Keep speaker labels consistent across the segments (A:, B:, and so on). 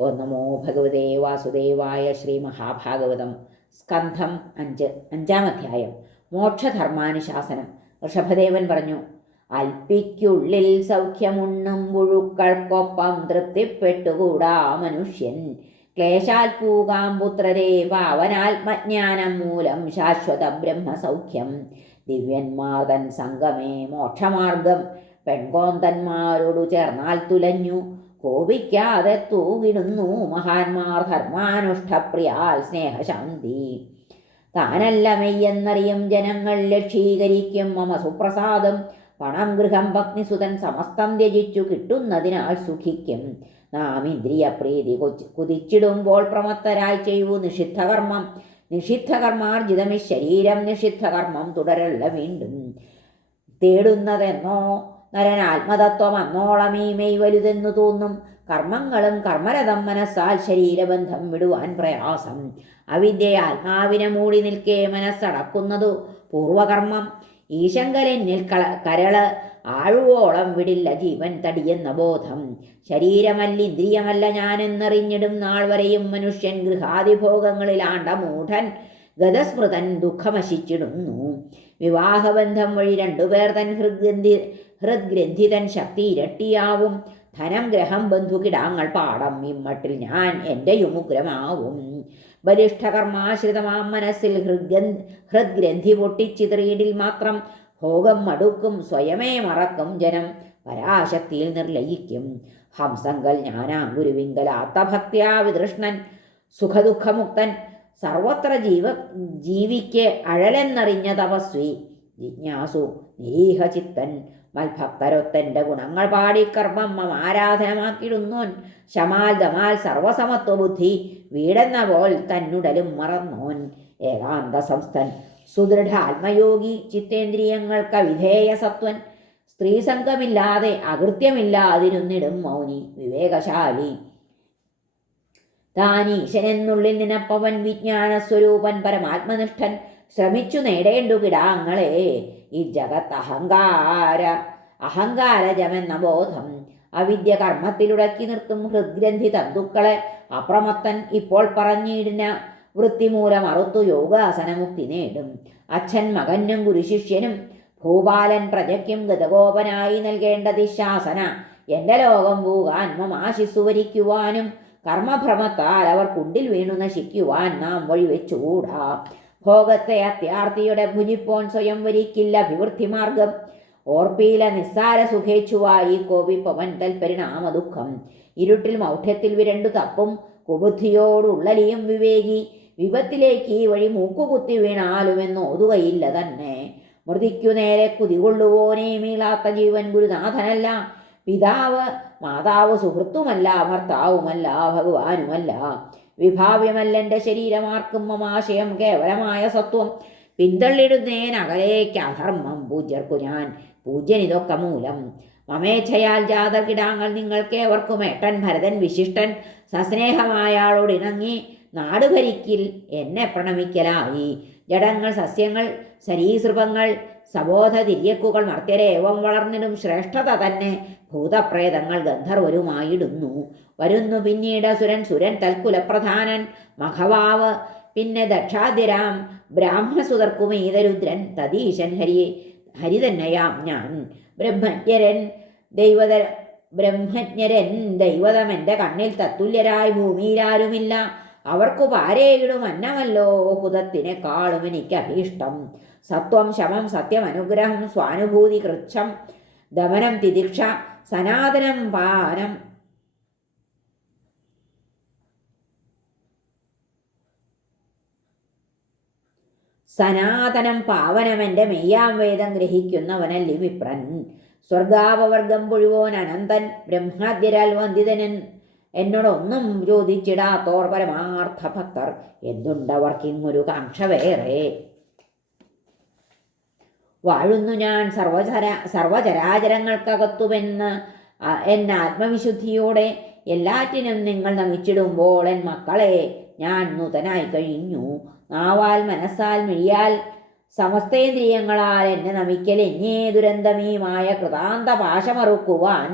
A: ഓ നമോ ഭഗവതേ വാസുദേവായ ശ്രീ മഹാഭാഗവതം. സ്കന്ധം അഞ്ച് അഞ്ചാം അധ്യായം. മോക്ഷധർമാനുശാസനം. ഋഷഭദേവൻ പറഞ്ഞു അൽപ്പിക്കുള്ളിൽ സൗഖ്യമുണ്ണും പുഴുക്കൾക്കൊപ്പം തൃപ്തിപ്പെട്ടുകൂടാ മനുഷ്യൻ. ക്ലേശാൽ പൂകാം പുത്രരെ പാവനാത്മജ്ഞാനം മൂലം ശാശ്വത ബ്രഹ്മസൗഖ്യം. ദിവ്യന്മാർ തൻ സംഗമേ മോക്ഷമാർഗം. പെൺകോന്തന്മാരോടു ചേർന്നാൽ തുലഞ്ഞു. കോപിക്കാതെ തൂകിടുന്നു മഹാന്മാർ ധർമാനുഷ്ഠപ്രിയാൽ സ്നേഹശാന്തി. താനല്ല മെയ്യെന്നറിയും ജനങ്ങൾ ലക്ഷീകരിക്കും മമ സുപ്രസാദം. പണം ഗൃഹം ഭഗ്നിസുതൻ സമസ്തം ത്യജിച്ചു കിട്ടുന്നതിനാൽ സുഖിക്കും. നാം ഇന്ദ്രിയ പ്രീതി കൊച്ച് കുതിച്ചിടുമ്പോൾ പ്രമത്തരായി ചെയ്യൂ നിഷിദ്ധകർമ്മം. നിഷിദ്ധകർമാർജിതമി ശരീരം നിഷിദ്ധകർമ്മം തുടരല്ല വീണ്ടും. തേടുന്നതെന്നോ നരൻ ആത്മതത്വം മെയ് വലുതെന്നു തോന്നും. കർമ്മങ്ങളും കർമ്മരഥം മനസ്സാൽ ശരീരബന്ധം വിടുവാൻ പ്രയാസം. അവിദ്യ ആത്മാവിനെ മൂടി നിൽക്കേ മനസ്സടക്കുന്നതു പൂർവകർമ്മം. ഈശങ്കരനിൽ കള കരൾ ആഴുവോളം വിടില്ല ജീവൻ തടിയെന്ന ബോധം. ശരീരമല്ല ഇന്ദ്രിയമല്ല ഞാനെന്നറിഞ്ഞിടും നാൾ വരെയും മനുഷ്യൻ ഗൃഹാതിഭോഗങ്ങളിലാണ്ട മൂഢൻ ഗതസ്മൃതൻ ദുഃഖമശിച്ചിടുന്നു. വിവാഹബന്ധം വഴി രണ്ടുപേർ തൻ ഹൃദ്ഗ്രന്ഥി ഹൃദ്ഗ്രന്ഥിതൻ ശക്തി ഇരട്ടിയാവും. ധനം ഗ്രഹം ബന്ധുകിടാങ്ങൾ പാടം ഇമ്മട്ടിൽ ഞാൻ എന്റെ യുമുഗ്രമാവും ബലിഷ്ഠകർമാശ്രിതമാം മനസ്സിൽ ഹൃദ്ഗ്രന്ഥ ഹൃദ്ഗ്രന്ഥി പൊട്ടിച്ചിതറിയിടിൽ മാത്രം ഭോഗം മടുക്കും സ്വയമേ മറക്കും ജനം. പരാശക്തിയിൽ നിർലയിക്കും. ഹംസങ്കൽ ഞാനാം ഗുരുവിങ്കലാത്ത ഭക്തിയാ വിതൃഷ്ണൻ. സുഖദുഃഖമുക്തൻ. സർവത്ര ജീവ ജീവിക്ക് അഴലെന്നറിഞ്ഞ തപസ്വി ജിജ്ഞാസു നിരീഹചിത്തൻ. മൽഭക്തരൊത്തന്റെ ഗുണങ്ങൾ പാടി കർമ്മം മമ ആരാധനമാക്കിടുന്നോൻ ശമാൽ ദമാൽ സർവസമത്വ ബുദ്ധി വീടെന്ന പോൽ തന്നുടലും മറന്നോൻ. ഏകാന്ത സംസ്ഥൻ സുദൃഢ ആത്മയോഗി ചിത്തേന്ദ്രിയങ്ങൾക്ക് വിധേയ സത്വൻ. സ്ത്രീസംഗമില്ലാതെ അകൃത്യമില്ലാതിരുന്നിടും മൗനി വിവേകശാലി. താനീശനെന്നുള്ളിൽ നിനപ്പവൻ വിജ്ഞാന സ്വരൂപൻ പരമാത്മനിഷ്ഠൻ. ശ്രമിച്ചു നേടേണ്ടു കിടാങ്ങളെ ഈ ജഗത്ത് അഹങ്കാര അഹങ്കാരജമെന്ന ബോധം അവിദ്യ കർമ്മത്തിലുടക്കി നിർത്തും ഹൃദ്ഗ്രന്ഥി തന്തുക്കളെ. അപ്രമത്തൻ ഇപ്പോൾ പറഞ്ഞിടിന വൃത്തിമൂലം അറുത്തു യോഗാസനമുക്തി നേടും. അച്ഛൻ മകനും ഗുരുശിഷ്യനും ഭൂപാലൻ പ്രജയ്ക്കും ഗതഗോപനായി നൽകേണ്ട ദിശാസന എന്റെ ലോകം പോകാൻ മമാശിസ്സു വരിക്കുവാനും കർമ്മഭ്രമത്താൽ അവർ കുണ്ടിൽ വീണു നശിക്കുവാൻ നാം വഴിവെച്ചുകൂടാ. ഭോഗത്തെ അത്യാർത്ഥിയുടെ ഭുജിപ്പോൻ സ്വയം വരിക്കില്ല അഭിവൃദ്ധി മാർഗം ഓർപ്പിയില നിസ്സാര സുഖേച്ഛുവായി കോപിപ്പവൻ തൽപരിണാമ ദുഃഖം. ഇരുട്ടിൽ മൗഢ്യത്തിൽ വിരണ്ടു തപ്പും കുബുദ്ധിയോടുള്ളലിയും വിവേകി. വിപത്തിലേക്ക് ഈ വഴി മൂക്കുകുത്തി വീണാലുമെന്ന് ഓതുകയില്ല തന്നെ. മൃതിക്കു നേരെ കുതികൊള്ളുവോനെ മീളാത്ത ജീവൻ ഗുരുനാഥനല്ല. പിതാവ് മാതാവ് സുഹൃത്തുമല്ല ഭർത്താവുമല്ല ഭഗവാനുമല്ല. വിഭാവ്യമല്ല എന്റെ ശരീരമാർക്കും മമാശയം കേവലമായ സത്വം. പിന്തള്ളിടുന്നേൻ അകലേക്ക് അധർമ്മം പൂജ്യർക്കു ഞാൻ. പൂജ്യനിതൊക്കെ മൂലം. മമേച്ഛയാൽ ജാതകിടാങ്ങൾ നിങ്ങൾക്കേവർക്കും ഏട്ടൻ ഭരതൻ വിശിഷ്ടൻ സസ്നേഹമായാളോടിണങ്ങി നാടുഭരിക്കിൽ എന്നെ പ്രണമിക്കലായി. ജഡങ്ങൾ സസ്യങ്ങൾ ശരീസൃപങ്ങൾ സബോധ തിര്യക്കുകൾ മർത്യരേവം വളർന്നിടും. ശ്രേഷ്ഠത തന്നെ ഭൂതപ്രേതങ്ങൾ ഗന്ധർവരുമായിടുന്നു. വരുന്നു പിന്നീട് സുരൻ സുരൻ തൽക്കുലപ്രധാനൻ മഖവാവ് പിന്നെ ദക്ഷാതിരാം ബ്രാഹ്മണസുതർക്കുമീതരുദ്രൻ തതീശൻ ഹരി ഹരി തന്നെയാം ഞാൻ. ബ്രഹ്മജ്ഞരൻ ദൈവത ബ്രഹ്മജ്ഞരൻ ദൈവതം എന്റെ കണ്ണിൽ തത്തുല്യരായി ഭൂമിയിലാരുമില്ല. അവർക്കു പാരേയിടും അന്നമല്ലോ ഹുതത്തിനെക്കാളും എനിക്ക് അഭീഷ്ടം സത്വം ശമം സത്യം അനുഗ്രഹം സ്വാനുഭൂതി കൃച്ഛം ദമനം തിദിക്ഷ സനാതനം പാനം. സനാതനം പാവനമെന്റെ മെയ്യാം വേദം ഗ്രഹിക്കുന്നവനല്ലി വിപ്രൻ. സ്വർഗാപവർഗം പുഴുവോൻ അനന്തൻ ബ്രഹ്മാദ്യരാൽ വന്ദിതനൻ. എന്നോടൊന്നും ചോദിച്ചിടാത്തോർ പരമാർത്ഥ ഭക്തർ. എന്തുണ്ടവർക്കിങ്ങൊരു കാക്ഷ വേറെ? വാഴുന്നു ഞാൻ സർവചര സർവചരാചരങ്ങൾക്കകത്തുമെന്ന് എന്ന ആത്മവിശുദ്ധിയോടെ എല്ലാറ്റിനും നിങ്ങൾ നമിച്ചിടുമ്പോൾ എൻ മക്കളെ ഞാൻ നൂതനായി കഴിഞ്ഞു. നാവാൽ മനസ്സാൽ മിഴിയാൽ സമസ്തേന്ദ്രിയങ്ങളാൽ എന്നെ നമിക്കൽ എന്നേ ദുരന്തമീമായ കൃതാന്ത പാശമറുക്കുവാൻ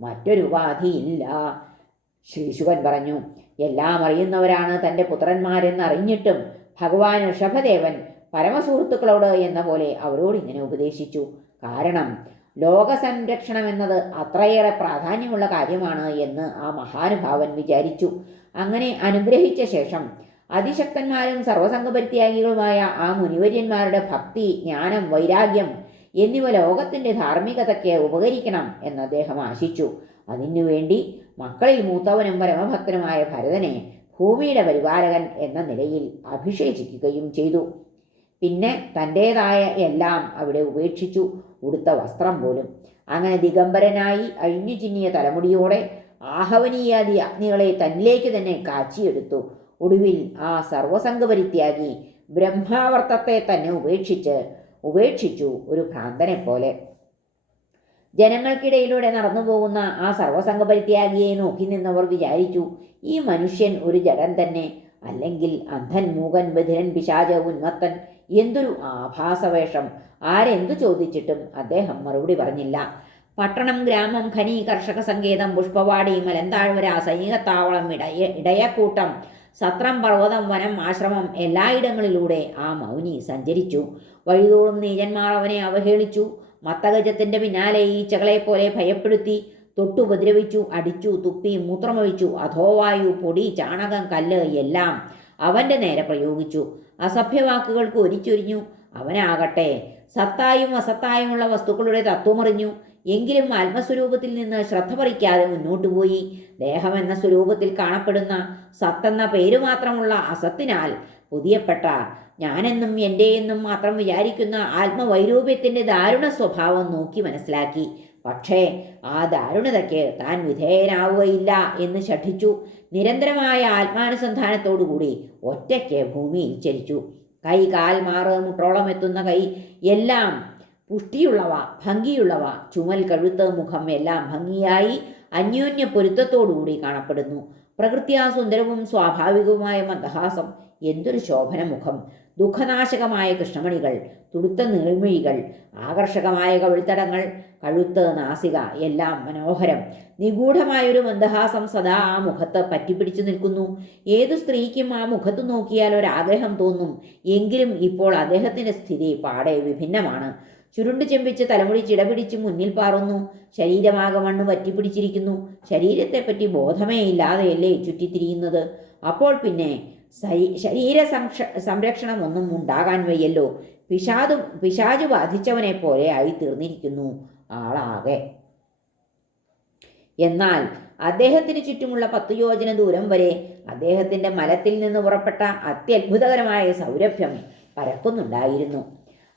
A: മറ്റൊരു ഉപാധിയില്ല. ശ്രീശുകൻ പറഞ്ഞു എല്ലാം അറിയുന്നവരാണ് തന്റെ പുത്രന്മാരെന്ന് അറിഞ്ഞിട്ടും ഭഗവാൻ ഋഷഭദേവൻ പരമസുഹൃത്തുക്കളോട് എന്ന പോലെ അവരോട് ഇങ്ങനെ ഉപദേശിച്ചു. കാരണം ലോകസംരക്ഷണം എന്നത് അത്രയേറെ പ്രാധാന്യമുള്ള കാര്യമാണ് എന്ന് ആ മഹാനുഭാവൻ വിചാരിച്ചു. അങ്ങനെ അനുഗ്രഹിച്ച ശേഷം അതിശക്തന്മാരും സർവസംഘപരിത്യാഗികളുമായ ആ മുനിവര്യന്മാരുടെ ഭക്തി ജ്ഞാനം വൈരാഗ്യം എന്നിവ ലോകത്തിന്റെ ധാർമ്മികതയ്ക്ക് ഉപകരിക്കണം എന്ന് അദ്ദേഹം ആശിച്ചു. അതിനുവേണ്ടി മക്കളിൽ മൂത്തവനും പരമഭക്തനുമായ ഭരതനെ ഭൂമിയുടെ പരിപാലകൻ എന്ന നിലയിൽ അഭിഷേചിക്കുകയും ചെയ്തു. പിന്നെ തന്റേതായ എല്ലാം അവിടെ ഉപേക്ഷിച്ചു. ഉടുത്ത വസ്ത്രം പോലും. അങ്ങനെ ദിഗംബരനായി അഴിഞ്ഞു ചിന്നിയ തലമുടിയോടെ ആഹവനീയാദി അഗ്നികളെ തന്നിലേക്ക് തന്നെ കാച്ചിയെടുത്തു. ഒടുവിൽ ആ സർവസംഘപരിത്യാഗി ബ്രഹ്മാവർത്തത്തെ തന്നെ ഉപേക്ഷിച്ച് ഉപേക്ഷിച്ചു ഒരു ഭ്രാന്തനെ പോലെ ജനങ്ങൾക്കിടയിലൂടെ നടന്നു പോകുന്ന ആ സർവസംഘപരിത്യാഗിയെ നോക്കി നിന്നവർ വിചാരിച്ചു ഈ മനുഷ്യൻ ഒരു ജഡൻ തന്നെ. അല്ലെങ്കിൽ അന്ധൻ മൂകൻ ബധിരൻ പിശാച ഉന്മത്തൻ എന്തൊരു ആഭാസവേഷം. ആരെന്തു ചോദിച്ചിട്ടും അദ്ദേഹം മറുപടി പറഞ്ഞില്ല. പട്ടണം ഗ്രാമം ഖനി കർഷക സങ്കേതം പുഷ്പവാടി മലന്താഴ്വര സൈനികത്താവളം ഇടയ ഇടയക്കൂട്ടം സത്രം പർവതം വനം ആശ്രമം എല്ലായിടങ്ങളിലൂടെ ആ മൗനി സഞ്ചരിച്ചു. വഴിതോറും നീചന്മാർ അവനെ അവഹേളിച്ചു. മത്തഗജത്തിന്റെ പിന്നാലെ ഈച്ചകളെപ്പോലെ ഭയപ്പെടുത്തി തൊട്ടുപദ്രവിച്ചു അടിച്ചു തുപ്പി മൂത്രമൊഴിച്ചു അധോവായു പൊടി ചാണകം കല്ല് എല്ലാം അവന്റെ നേരെ പ്രയോഗിച്ചു. അസഭ്യവാക്കുകൾക്ക് ഒരിച്ചൊരിഞ്ഞു. അവനാകട്ടെ സത്തായും അസത്തായുമുള്ള വസ്തുക്കളുടെ തത്വമറിഞ്ഞു. എങ്കിലും ആത്മസ്വരൂപത്തിൽ നിന്ന് ശ്രദ്ധ പറിക്കാതെ മുന്നോട്ടു പോയി. ദേഹമെന്ന സ്വരൂപത്തിൽ കാണപ്പെടുന്ന സത്തെന്ന പേരു മാത്രമുള്ള അസത്തിനാൽ പുതിയപ്പെട്ട ഞാനെന്നും എന്റെ എന്നും മാത്രം വിചാരിക്കുന്ന ആത്മവൈരൂപ്യത്തിന്റെ ദാരുണ സ്വഭാവം നോക്കി മനസ്സിലാക്കി. പക്ഷേ ആ ദാരുണതയ്ക്ക് താൻ വിധേയനാവുകയില്ല എന്ന് ശഠിച്ചു. നിരന്തരമായ ആത്മാനുസന്ധാനത്തോടുകൂടി ഒറ്റയ്ക്ക് ഭൂമിയിൽ ചരിച്ചു. കൈ കാൽ മാറ് മുട്ടോളം എത്തുന്ന കൈ എല്ലാം പുഷ്ടിയുള്ളവ ഭംഗിയുള്ളവ ചുമൽ കഴുത്ത് മുഖം എല്ലാം ഭംഗിയായി അന്യോന്യ പൊരുത്തത്തോടുകൂടി കാണപ്പെടുന്നു. പ്രകൃത്യാ സുന്ദരവും സ്വാഭാവികവുമായ മന്ദഹാസം എന്തൊരു ശോഭന മുഖം. ദുഃഖനാശകമായ കൃഷ്ണമണികൾ തുടുത്ത നീൾമിഴികൾ ആകർഷകമായ കവിൾത്തടങ്ങൾ കഴുത്ത് നാസിക എല്ലാം മനോഹരം. നിഗൂഢമായൊരു മന്ദഹാസം സദാ ആ മുഖത്ത് പറ്റിപ്പിടിച്ചു നിൽക്കുന്നു. ഏതു സ്ത്രീക്കും ആ മുഖത്ത് നോക്കിയാൽ ഒരാഗ്രഹം തോന്നും. എങ്കിലും ഇപ്പോൾ അദ്ദേഹത്തിന്റെ സ്ഥിതി പാടെ വിഭിന്നമാണ്. ചുരുണ്ടു ചെമ്പിച്ച് തലമുടി ചിടപിടിച്ച് മുന്നിൽ പാറുന്നു. ശരീരമാകെ മണ്ണ് പറ്റിപ്പിടിച്ചിരിക്കുന്നു ശരീരത്തെപ്പറ്റി ബോധമേ ഇല്ലാതെയല്ലേ ചുറ്റിത്തിരിയുന്നത്? അപ്പോൾ പിന്നെ ശരീര സംക്ഷ സംരക്ഷണമൊന്നും ഉണ്ടാകാൻ വയ്യല്ലോ. പിശാദു പിശാചു ബാധിച്ചവനെ പോലെ ആയി തീർന്നിരിക്കുന്നു ആളാകെ. എന്നാൽ അദ്ദേഹത്തിന് ചുറ്റുമുള്ള പത്തു യോജന ദൂരം വരെ അദ്ദേഹത്തിന്റെ മലത്തിൽ നിന്ന് പുറപ്പെട്ട അത്യത്ഭുതകരമായ സൗരഭ്യം പരക്കുന്നുണ്ടായിരുന്നു.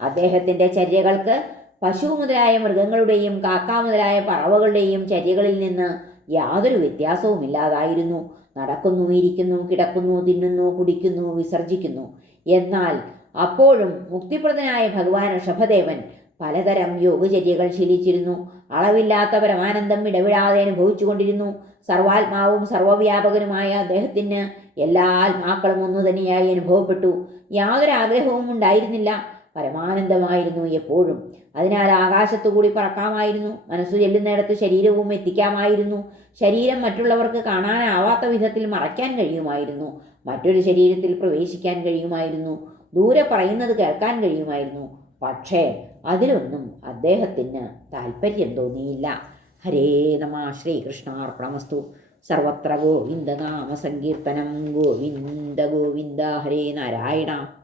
A: അദ്ദേഹത്തിന്റെ ചര്യകൾക്ക് പശു മുതലായ മൃഗങ്ങളുടെയും കാക്ക മുതലായ പറവകളുടെയും ചര്യകളിൽ നിന്ന് യാതൊരു വ്യത്യാസവും ഇല്ലാതായിരുന്നു. നടക്കുന്നു ഇരിക്കുന്നു കിടക്കുന്നു തിന്നുന്നു കുടിക്കുന്നു വിസർജിക്കുന്നു. എന്നാൽ അപ്പോഴും മുക്തിപ്രദനായ ഭഗവാൻ ഋഷഭദേവൻ പലതരം യോഗചര്യകൾ ശീലിച്ചിരുന്നു. അളവില്ലാത്ത പരമാനന്ദം ഇടവിടാതെ അനുഭവിച്ചുകൊണ്ടിരുന്നു. സർവാത്മാവും സർവവ്യാപകനുമായ അദ്ദേഹത്തിന് എല്ലാ ആത്മാക്കളും ഒന്നു തന്നെയായി അനുഭവപ്പെട്ടു. യാതൊരു ആഗ്രഹവും ഉണ്ടായിരുന്നില്ല. പരമാനന്ദമായിരുന്നു എപ്പോഴും. അതിനാൽ ആകാശത്തു കൂടി പറക്കാമായിരുന്നു മനസ്സു ചെല്ലുന്നിടത്ത് ശരീരവും എത്തിക്കാമായിരുന്നു. ശരീരം മറ്റുള്ളവർക്ക് കാണാനാവാത്ത വിധത്തിൽ മറയ്ക്കാൻ കഴിയുമായിരുന്നു. മറ്റൊരു ശരീരത്തിൽ പ്രവേശിക്കാൻ കഴിയുമായിരുന്നു. ദൂരെ പറയുന്നത് കേൾക്കാൻ കഴിയുമായിരുന്നു. പക്ഷേ അതിലൊന്നും അദ്ദേഹത്തിന് താല്പര്യം തോന്നിയില്ല. ഹരേ നമ ശ്രീകൃഷ്ണാർപ്പണമസ്തു. സർവത്ര ഗോവിന്ദനാമ സങ്കീർത്തനം. ഗോവിന്ദ ഗോവിന്ദ. ഹരേ നാരായണ.